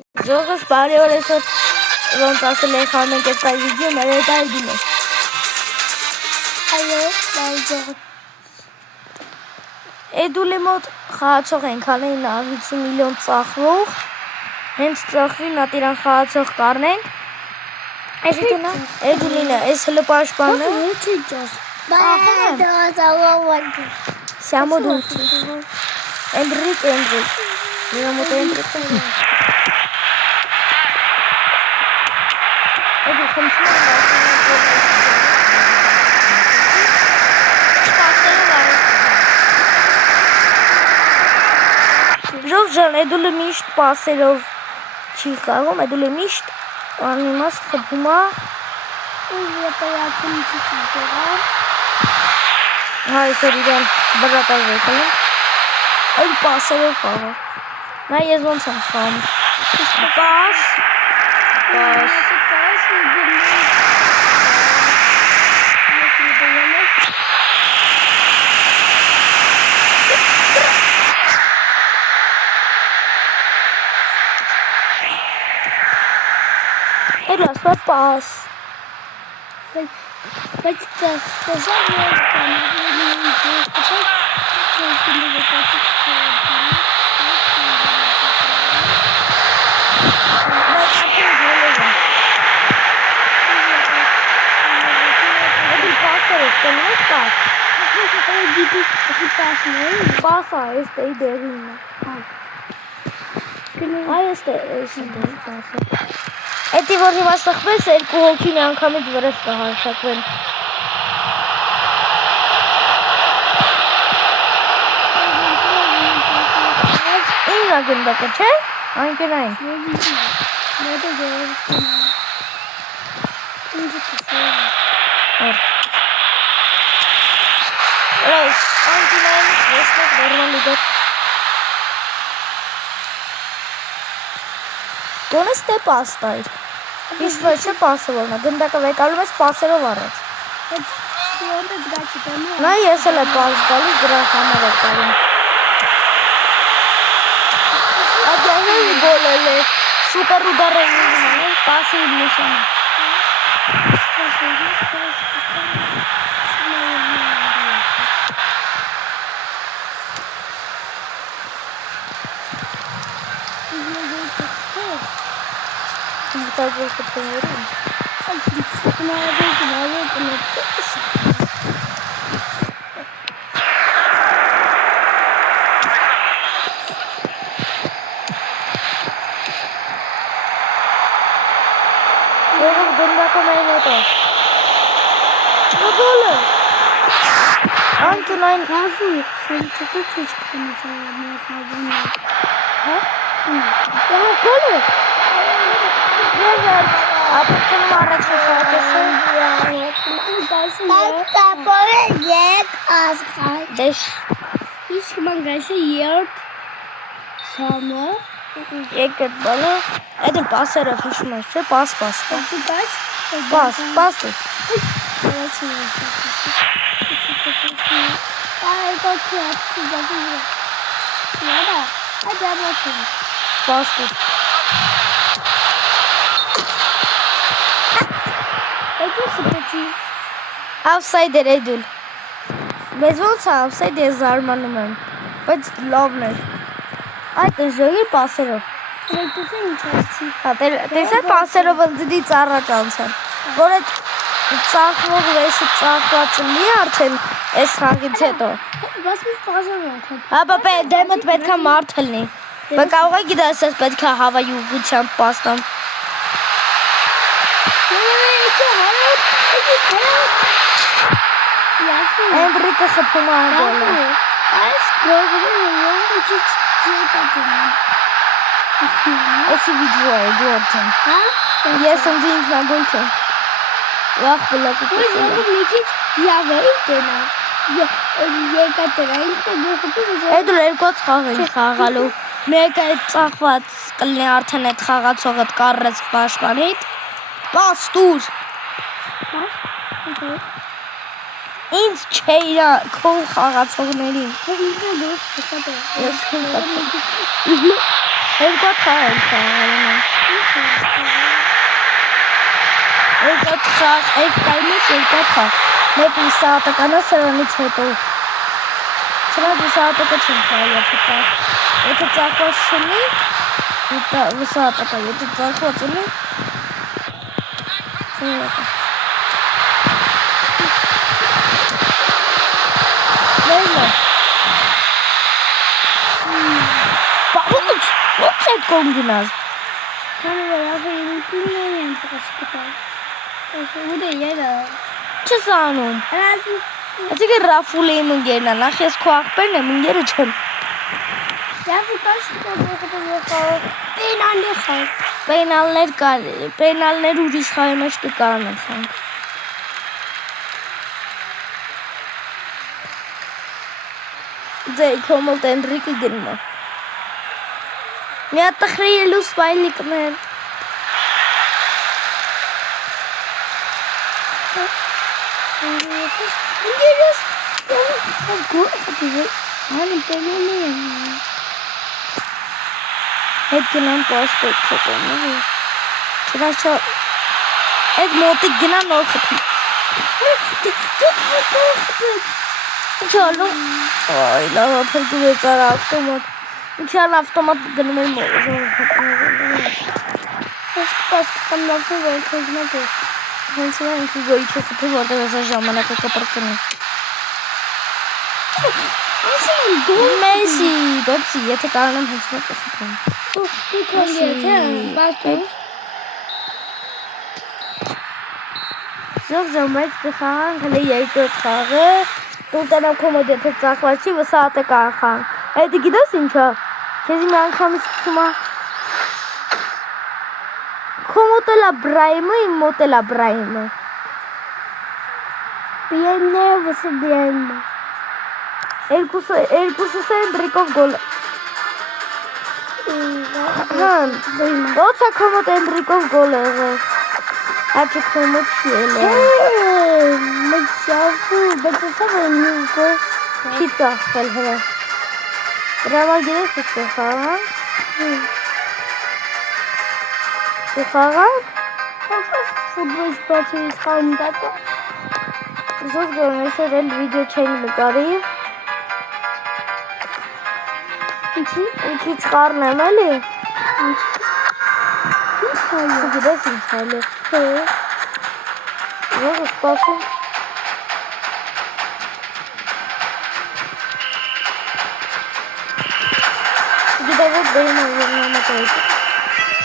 Ժողովուրդ բարի օր այսօր ոնց ասել են խաղում ենք այս վիդեո մեր հետ այդին է։ Այո, բարի Էդուլի մոտ խաղացող ենք անել 50 միլիոն ծախվող։ Հենց ծախվի նա իրան խաղացող կառնենք։ Այսինքն Էդուլինը այս հլը պաշտպանն է։ Siamo tutti. Enric. Vediamo Enric. Ecco, Ժողովուրդ, Էդուլը միշտ պասերով չի խաղում, Էդուլը միշտ անիմաստ խփում է։ Այսօր իրան բրատավ եկել են, այլ պասերով խաղում։ Նա ես ոնց եմ խաղում։ Պաս։ Էլ ասա պաս։ Բայց Pasa, este y de rima. Ay, este es de pasa. Էդի որ հիմա սխվես, երկու հոգին անգամից վրես կհարշակվեն։ Իննա գնդակը, չէ? Այնքնային։ Ռոս, այնքնային ես մեկ նորմալի դեր։ Գոնես թե պաստայր։ Իշվա չէ պասը որնա, գնդակը վեկալում ես պասերով առաջ։ Նա ես էլ է պաս գալիս դրա համար է կարում։ Ադյանել գոլել է, սուպեր ուդար է նիզման, պասի նիշան է։ Տագոր կտներում։ Որով գնդակում այն հետո։ Գոլը։ Անքնային Հազու, սելիցետը ցույց կնեցան մեր խաղում։ Հա? Գոլը։ Եվեր, ապրտում առաջ խաղացը։ Տապորը եկ ասխայ։ Դեշ։ Իսկ ման գայսը երդ սամը։ Եկետ բալը, էդել պասերը խիշում ես, չէ, պաս։ Պաս դու։ Պաս դու։ Ավսայդ էր էդուլ։ Մեզ ոնց է ավսայդ ես զարմանում եմ, բայց լավն էր։ Այդ է ժողիր պասերով։ Տեսա պասերով ընձդից առաջ անցան, որ այդ ծախվող վեշը ծախված լի արդեն ես խաղից հետո։ Բայց մի պասերով անգամ։ Հա բապե դեմդ պետք է մարդ հլնի, բա կարող է գիտես ես պետք է հավայի ուղղությամբ պաստան։ Էնդրիկը խփում է գոլը։ Այս գոլը յոթից եկածն է։ Էսի վիդեո է դու արդեն։ Հա? Ես ինձ ինքնագոլ չեմ։ Վախ բլոկի Ես ողջ մեկից յավեի տենա։ Եկածը Էդուլ երկու խաղ են խաղալու։ Մեկը այդ ծախված կլինի արդեն այդ խաղացողը կառեց պաշտպանիդ։ Պաս տուր։ Ինձ չէիրա քո խաղացողներին։ Երկու խաղ են խաղալու։ Այդ խաղ FK-ի մեջ երկու խաղ։ Մեկը վսահատականը սրանից հետո։ Չնայած վսահատակը չեմ խաղալ, եթե ծախված չունի, վսահատակը, եթե ծախված ունի, Լերնա։ Ո՞նց այդ կողմ գնաց։ Քանի որ ավելին են տասկտալ։ Ուր է ելա։ Չես անում։ Այսինքն Ռաֆուլի իմ ընկերն է, նախ ես քո աղբերն եմ, ընկերը չեմ։ Եվ Պենալներ ուրիշ խաղի մեջ կկարան ենք։ Ձեր կոմոտ Էնրիկը գնում է։ Մի հատ տխրիելու սպայլիկներ։ Հետ գնան պաշտոտ չկոմը։ Չնայած այդ մոտիկ գնան նոր խփի։ Չալու։ Այ լավ փրկվեց արա ավտոմատ։ Ինչան ավտոմատ գնում եմ Ես կասկամ լավը որ քեզնակ է։ Հենց նա ինքի գոյի չես ուպի, որտեղ ես ժամանակը կպրծնի։ Մեսի, բեպսի, եթե կարանեմ հենց նա կսպրեմ։ Դու կոնգի է, թե, բաստում։ Զող ժամայց կխաղանք հլի երկրորդ խաղը, տունտենամ կոմոդ եթե ծախված չի, վսահատը կարխանք։ Այդ գիտես ինչա, քեզի մի անգամից կցում է։ Քո մոտել է Բրայմը, իմ մոտել է Բրայմը։ Բիայմները վսը բիայմը։ Երկուսս են դրիկով գոլ։ Ոնց է քո մոտ Էնրիկով գոլ եղել։ Հաճի քո մոտ չի ելել։ Մսյավու, բայց ասա որ մի գոլ չի ծախվել հրա։ Դրամալ գիրես ես կխաղանք։ Կխաղանք։ Ֆուտբոլ սպացիրից խաղում դատա։ Զող դորն այսօր էլ վիդեո չենք նկարի։ Ինչի՞։ Ինչի չխարնեմ էլի։ Ինչ հայլը։ Գիտես ինչ հայլը։ Չէ։ Զող սպասում։ Գիտավոտ բերում եմ նամակայից։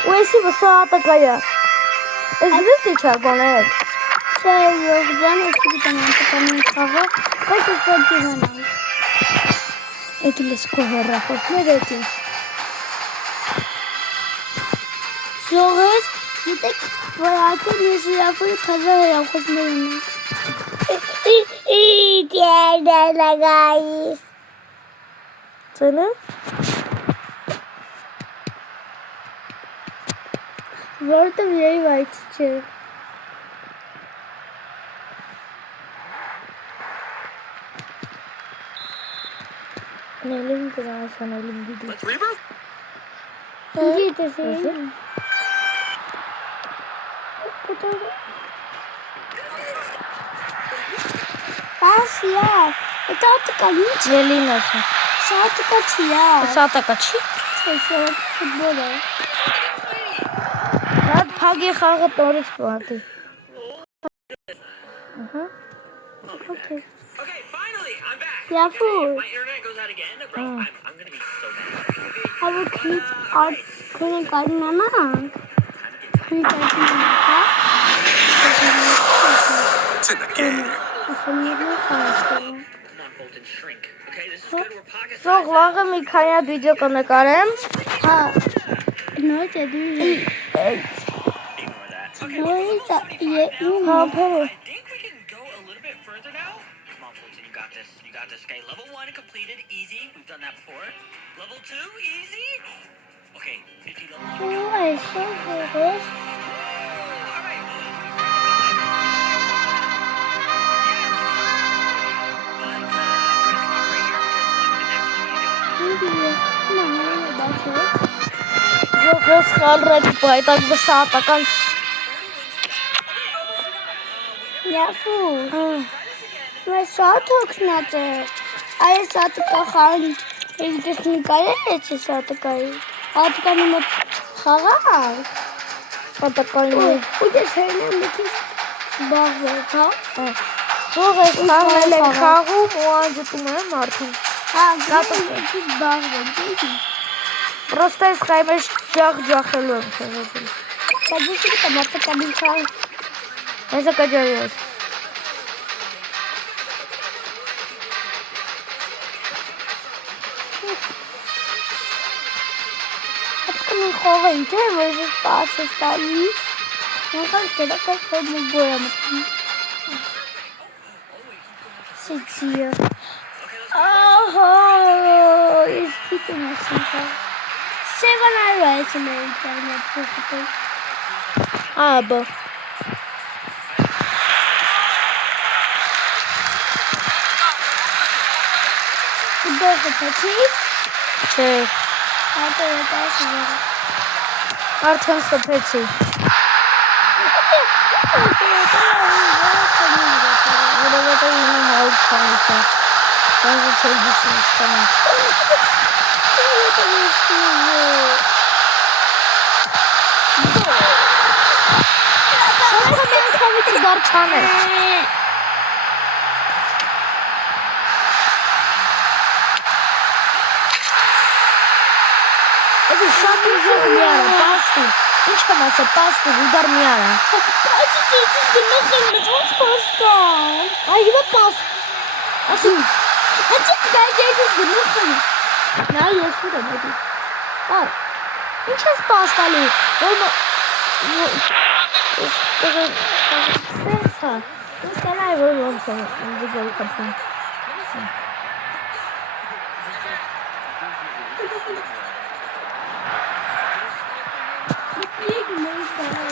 Ու եսի վսահատակա է։ Ես գիտես ինչ է գոնել։ Չէ, ողջան, ես գիտեմ անտակամին խաղը, բայց ես այդ դիվանամ։ Էդի լես քո հեռախոսներ էդի։ Զողես, գիտեք, որ ատեն ես իրավուրի քազա հեռախոսներ ունեմ։ Դերդելը գայիս։ Ծենը։ Որտև եի վայց չէ։ Նելին գրասան ելին դիդի։ Ինչի տեսի։ Պասիա, это атака ինչ։ Ելին ասա։ Սատակա չի է։ Վսահատակա չի։ Չէ, ֆուտբոլ է։ Հատ փագի խաղը տորից պատի։ Okay. Okay, finally, I'm back. Yafu. If my internet goes out again, bro, I'm gonna be so mad. Have a cute art clinic on Mama. Cute art Mama. It's in the game. I'm Not bolt and shrink. Okay, this is good. We're pocket Զող size. վաղը մի քանի հատ վիդեո կնկարեմ։ Ha. No, it's a dude. Ignore that. No, it's a yeah. Հա, փորը։ I think we can go a little bit further now. Come on, Fulton, you got this. You got this. Okay, level 1 completed, easy. We've done that before. Level 2, easy. Okay, 50 level 2. Oh, I saw this. All right. Զող ես խալրեք բայտակ վսահատական։ Яфու։ Մեր շատ հոգնած է։ Այս ատկախան դες նկարել ես ատկայի։ Ատկանի մոտ խաղալ։ Պատակալի։ Ու դες հերնեմ մի քիչ զբաղվել, հա։ Ո՞վ է խաղել է խաղում ու անջատում եմ արդեն։ Հա, գատը մի քիչ զբաղվել, դի։ Պրոստը այս խայմեշ ջախ-ջախելու եմ խեղել։ Բայց ես գիտեմ ատկանի խաղ։ Այսը կաջարի ես։ Ատկանի խաղը ինչ է, որ ես պասը ստալիս։ Նական կերակալ խոդ մի գոյամ։ Սիցիը։ Ահա, ես գիտեմ ասին խաղ։ Սևան արու այս եմ ինտերնետ փոխել։ Աբա։ Դու խփեցի։ Չէ, Ատը դասը։ արդեն խփեցի։ Որովհետև իմ հաուր քանից է։ Բայց չէ դիսն ստանա։ Խմենքավիցի դարձան է։ Էդի շատ ուժեղ մի արա, պաստուր։ Ինչ կմ ասա, պաստուր, ուդար մի արա։ Այս ինչ գնացին մտած պաստան։ Այ հիմա պաստ։ Ասի, Այդ ինչ գնացին։ նա ես ուր եմ էդի։ Այ, ինչ ես պաստալի, որ սենսա, ինձ կենայ, որ ոնց է, ինձ գոլ կպում։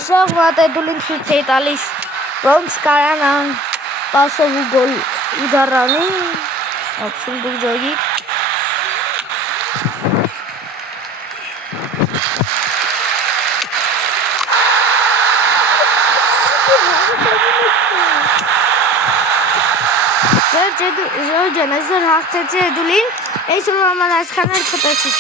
Շող վատ է դու ինձ ցույց էի տալիս, ոնց կարանան պասով ու գոլ ուդարանի, ապսում դուք ջոգիք։ Ժոր ջան, այսօր հաղթեցի Էդուլին, այսօր համար այսքան էլ չպեսի։